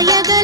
也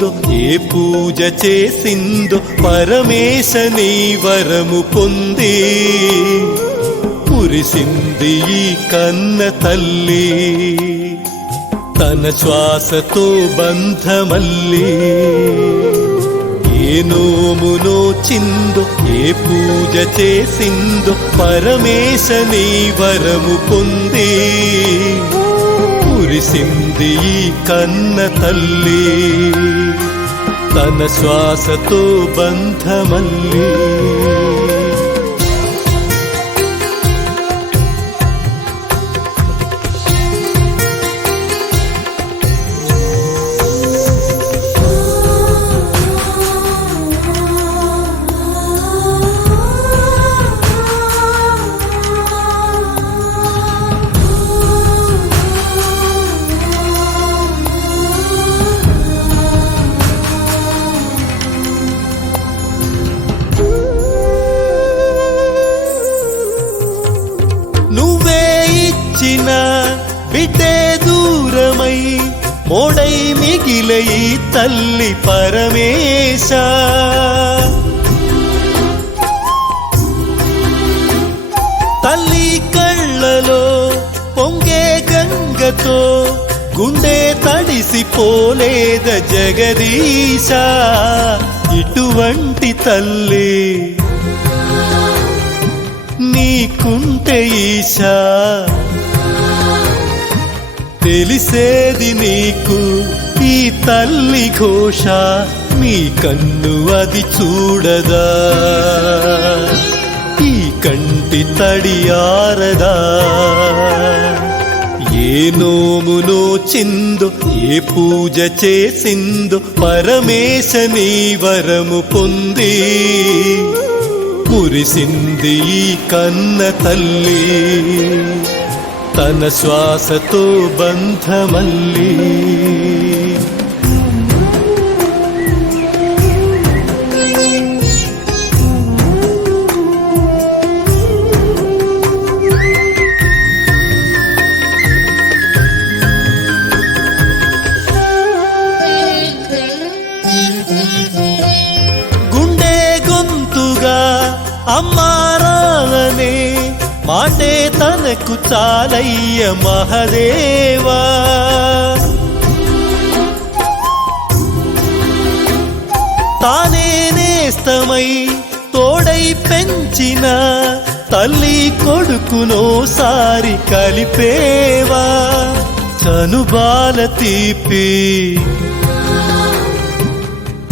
పొందిందో ఏ పూజ చేసిందో పరమేశ నీ వరము పొంది. పురిసింది ఈ కన్న తల్లి తన శ్వాసతో బంధమల్లి. ఏ నోమునో చిందో ఏ పూజ చేసిందో పరమేశ నీ వరము పొంది. కురిసింది ఈ కన్న తల్లి. తన శ్వాసతో బంధమల్లి. మిగిలే ఈ తల్లి పరమేశ. తల్లి కళ్ళలో పొంగే గంగతో గుండె తడిసిపోలేద జగదీశ. ఇటువంటి తల్లి నీకుంటే ఈశా. తెలిసేది నీకు ఈ తల్లి ఘోష మీ కన్ను అది చూడదా? ఈ కంటి తడియారదా ఏ నోమునో చిందో ఏ పూజ చేసిందో పరమేశ నీ వరము పొంది. మురిసింది ఈ కన్న తల్లి తన శ్వాసతో బంధమల్లి. వరకు చాలయ్య మహదేవా. తానే నేస్తమై తోడై పెంచిన తల్లి కొడుకునో సారి కలిపేవా. చనుబాల తీపి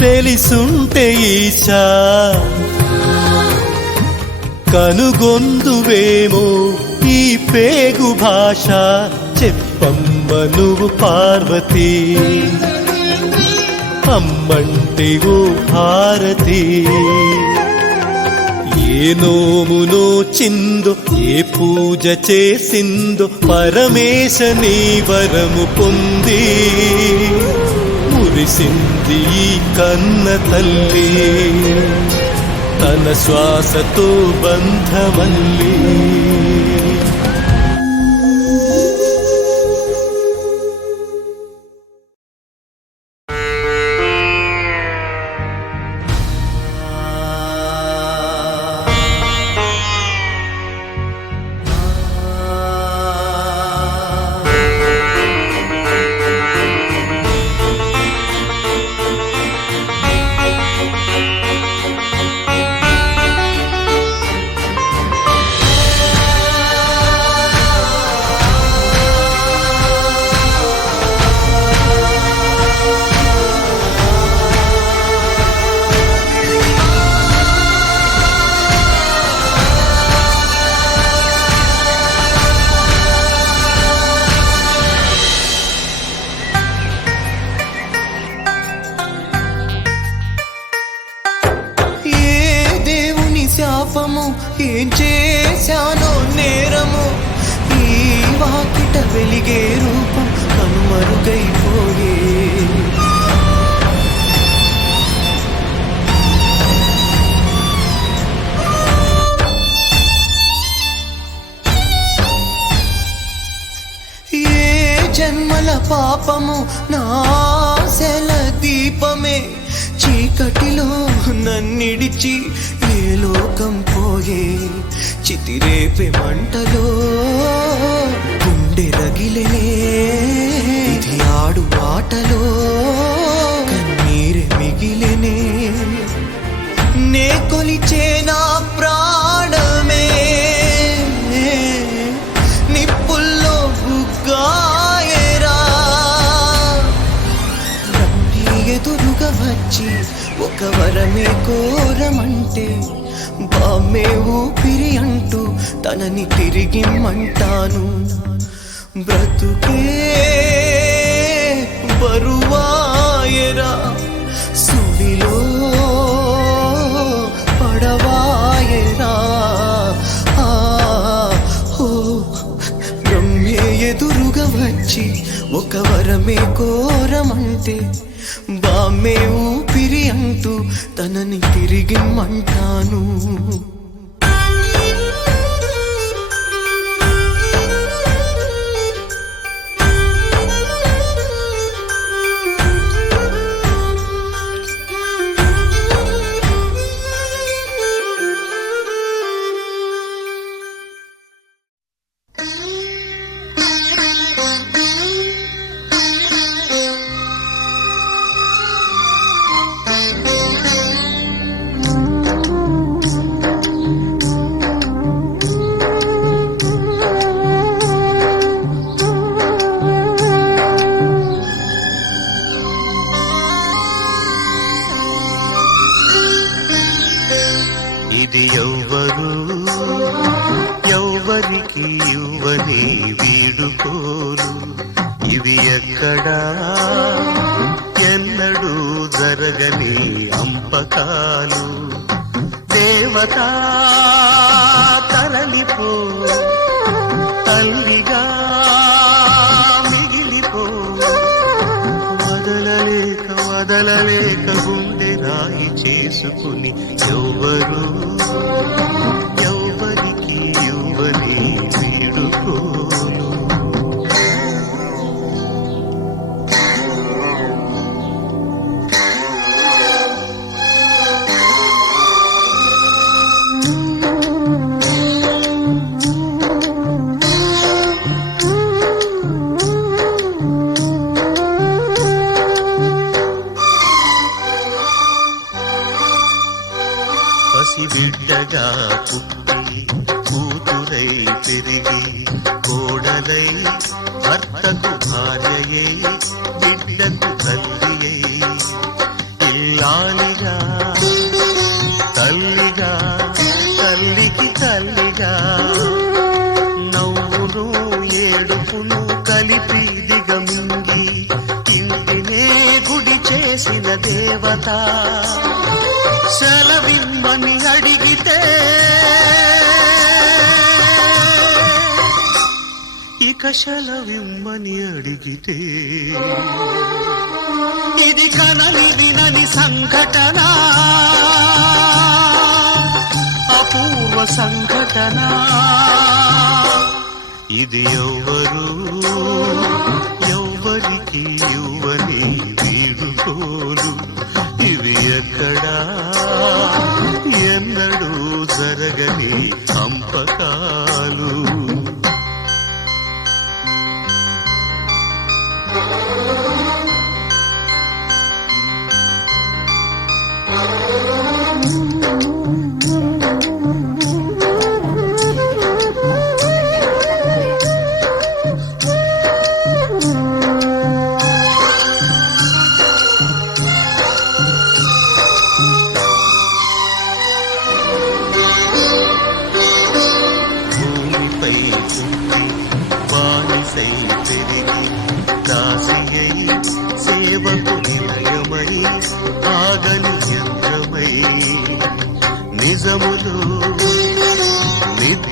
తెలిసుంటే ఈశా. కనుగొందువేమో ఈ పేగు భాష చెప్పమ్మ నువ్వు పార్వతి. అమ్మంటే ఓ భారతి. ఏ నోమునో చిందో ఏ పూజ చేసిందో పరమేశ నీ వరము పొంది. మురిసింది కన్న తల్లి తన శ్వాసతో బంధమల్లి. వెలిగే రూపం కనుమరుగైపోయే ఏ జన్మల పాపము నాశల దీపమే. చీకటిలో నన్నిడిచి ఏ లోకం పోయే. చితిరేపే మంటలో ఇది కన్నీరు మిగిలినే. నే కొలిచే నా ప్రాణమే. నిప్పుల్లో బుగ్గాయరా ఎదురుగా వచ్చి ఒక వరమే కోరమంటే బామ్మే ఊపిరి అంటూ తనని తిరిగిమ్మంటాను బ్రతుకే வருவாயரா சுழிலோ படவாயரா ఆ, ఓ బ్రహ్మే ఎదురుగా వచ్చి ఒక వరమే కోరమంటే బామ్మే ఊపిరి అంటూ తనని తిరిగిమ్మంటాను తల్లిగా మిగిలిపో. వదలలేక వదలలేక గుండె రాయి చేసుకుని ఎవ్వరు తల్లిగా నవ్వును ఏడుపును కలిపి దిగమింగి ఇంటినే గుడి చేసిన దేవత. సెలవిమ్మని అడిగితే ఇక సెలవిమ్మని అడిగితే ఇది కనని వినని సంఘటనా? పూర్వ సంఘటన? ఇది ఎవ్వరు? ఎవ్వరికి యువ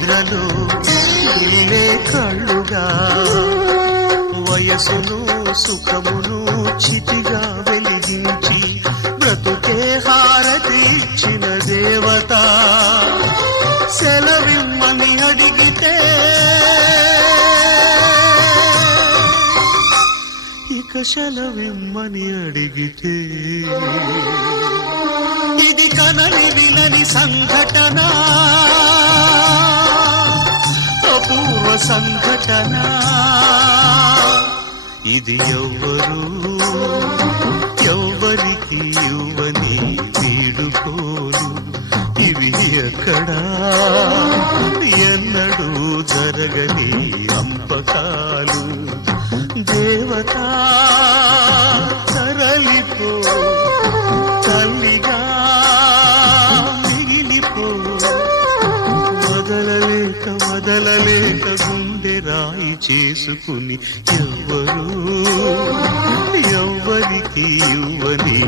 నిద్రలు ఇల్లే కళ్ళుగా. వయసును సుఖమును చితిగా వెలిగించి బ్రతుకే హారతి ఇచ్చిన దేవత. సెలవిమ్మని అడిగితే ఇక సెలవిమ్మని అడిగితే ఇది కనని వినని సంఘటన. సంఘటన? ఇది ఎవ్వరు? ఎవ్వరికి ఇవ్వని వీడుకోలు? ఎక్కడా? ఎన్నడూ జరగని అంపకాలు. దేవత తరలిపో తల్లిగా మిగిలిపో. వదలలేక వదలలేక గుండె రాయి చేసుకుని ఎవ్వరు ఎవ్వరికి ఇవ్వని